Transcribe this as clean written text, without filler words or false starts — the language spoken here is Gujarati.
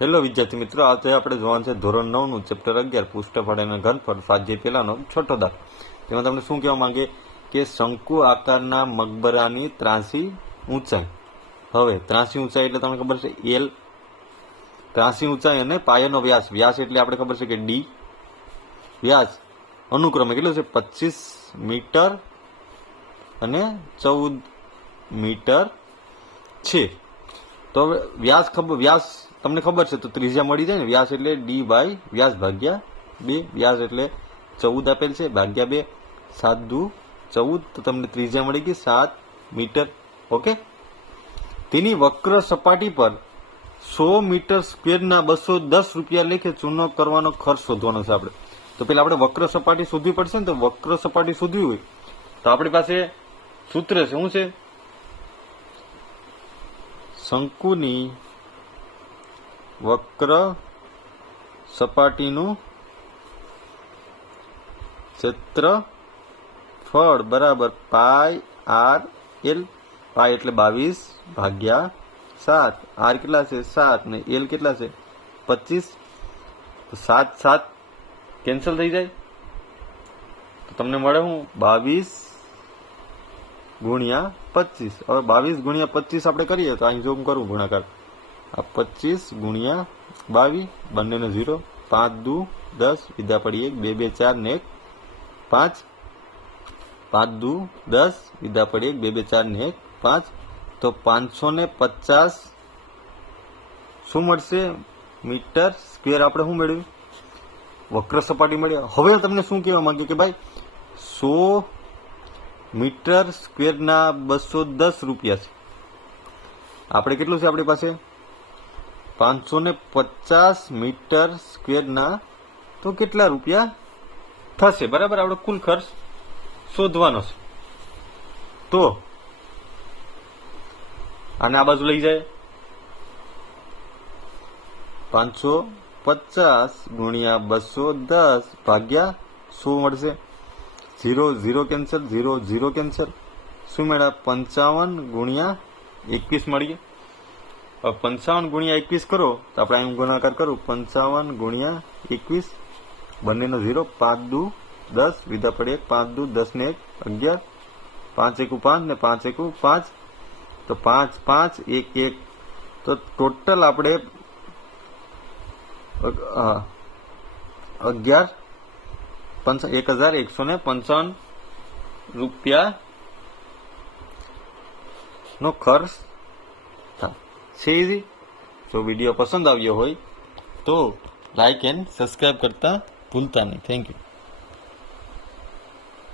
હેલો વિદ્યાર્થી મિત્રો, આજે આપણે જોવાનું છે ધોરણ 9 નું ચેપ્ટર 11 પૃષ્ઠફળ અને ઘનફળ સ્વાધ્યાય પહેલાનો છઠ્ઠો દાખલો. તેમાં તમને શું કહેવા માંગે કે શંકુ આકારના મકબરાની ત્રાસી ઊંચાઈ. હવે ત્રાસી ઊંચાઈ એટલે તમને ખબર છે એલ, ત્રાસી ઊંચાઈ અને પાયાનો વ્યાસ. વ્યાસ એટલે આપણે ખબર છે કે ડી. વ્યાસ અનુક્રમે કેટલો છે 25 મીટર અને 14 મીટર છે. તો હવે વ્યાસ તમને ખબર છે તો ત્રિજ્યા મળી જાય ને. વ્યાસ એટલે ડી બાય વ્યાસ ભાગ્યા 2. વ્યાસ એટલે 14 આપેલ છે ભાગ્યા 2, 7 દુ 14. તો તમને ત્રિજ્યા મળી ગઈ 7 મીટર. ઓકે. તેની વક્ર સપાટી પર 100 મીટર સ્ક્વેરના 210 રૂપિયા લેખે ચૂનો કરવાનો ખર્ચ શોધવાનો છે આપણે. તો પેલા આપણે વક્ર સપાટી શોધવી પડશે ને. તો વક્ર સપાટી શોધવી હોય તો આપણી પાસે સૂત્ર છે. શું છે? શંકુની વક્ર સપાટીનું ક્ષેત્રફળ બરાબર પાઈ આર એલ. પાઈ એટલે 22 ભાગ્યા 7. આર કેટલા છે 7 ને એલ કેટલા છે 25. તો 7 7 કેન્સલ થઈ જાય તો તમને મળે હું 22 ગુણ્યા 25. હવે 22 ગુણ્યા 25 આપણે કરીએ તો અહીં જો હું કરું ગુણાકાર, આ 25 ગુણ્યા 22 બંનેનો 0. 5 દુ 10 વિદ્યા પડી 1 2 2 4 ને 1 5. 5 દુ 10 વિદ્યા પડી 1 2 2 4 ને 1 5. તો 550 શું મળશે મીટર સ્ક્વેર. આપણે શું મેળવ્યું? વક્ર સપાટી મળી. હવે તમને શું કહેવા માંગ્યું કે ભાઈ 100 મીટર સ્ક્વેરના 210 રૂપિયા છે. આપણે કેટલું છે આપણી પાસે 550 મીટર સ્ક્વેરના તો કેટલા રૂપિયા થશે બરાબર. આપણે કુલ ખર્ચ શોધવાનો છે. તો આને આ બાજુ લઈ જાય 550 ગુણ્યા 210 ભાગ્યા 100 મળશે. 0 0 કેન્સલ, 0 0 કેન્સલ. શું મળ્યા 55 ગુણ્યા 21 મળી ગયા. 55 ગુણ્યા 21 કરો તો આપણે અહીં ગુણાકાર કરું 55 ગુણ્યા 21 બંનેનો 0. 5 દુ 10 વિધા પડે 5 દુ 10 ને 1 11. 5 એકુ 5 ને 5 એકુ 5. તો 5 5 1 1. તો ટોટલ આપણે 1155 રૂપિયા નો ખર્ચ થાય છે. ઇઝી. જો વિડીયો પસંદ આવ્યો હોય તો લાઈક એન્ડ સબસ્ક્રાઈબ કરતા ભૂલતા નહીં. Thank you.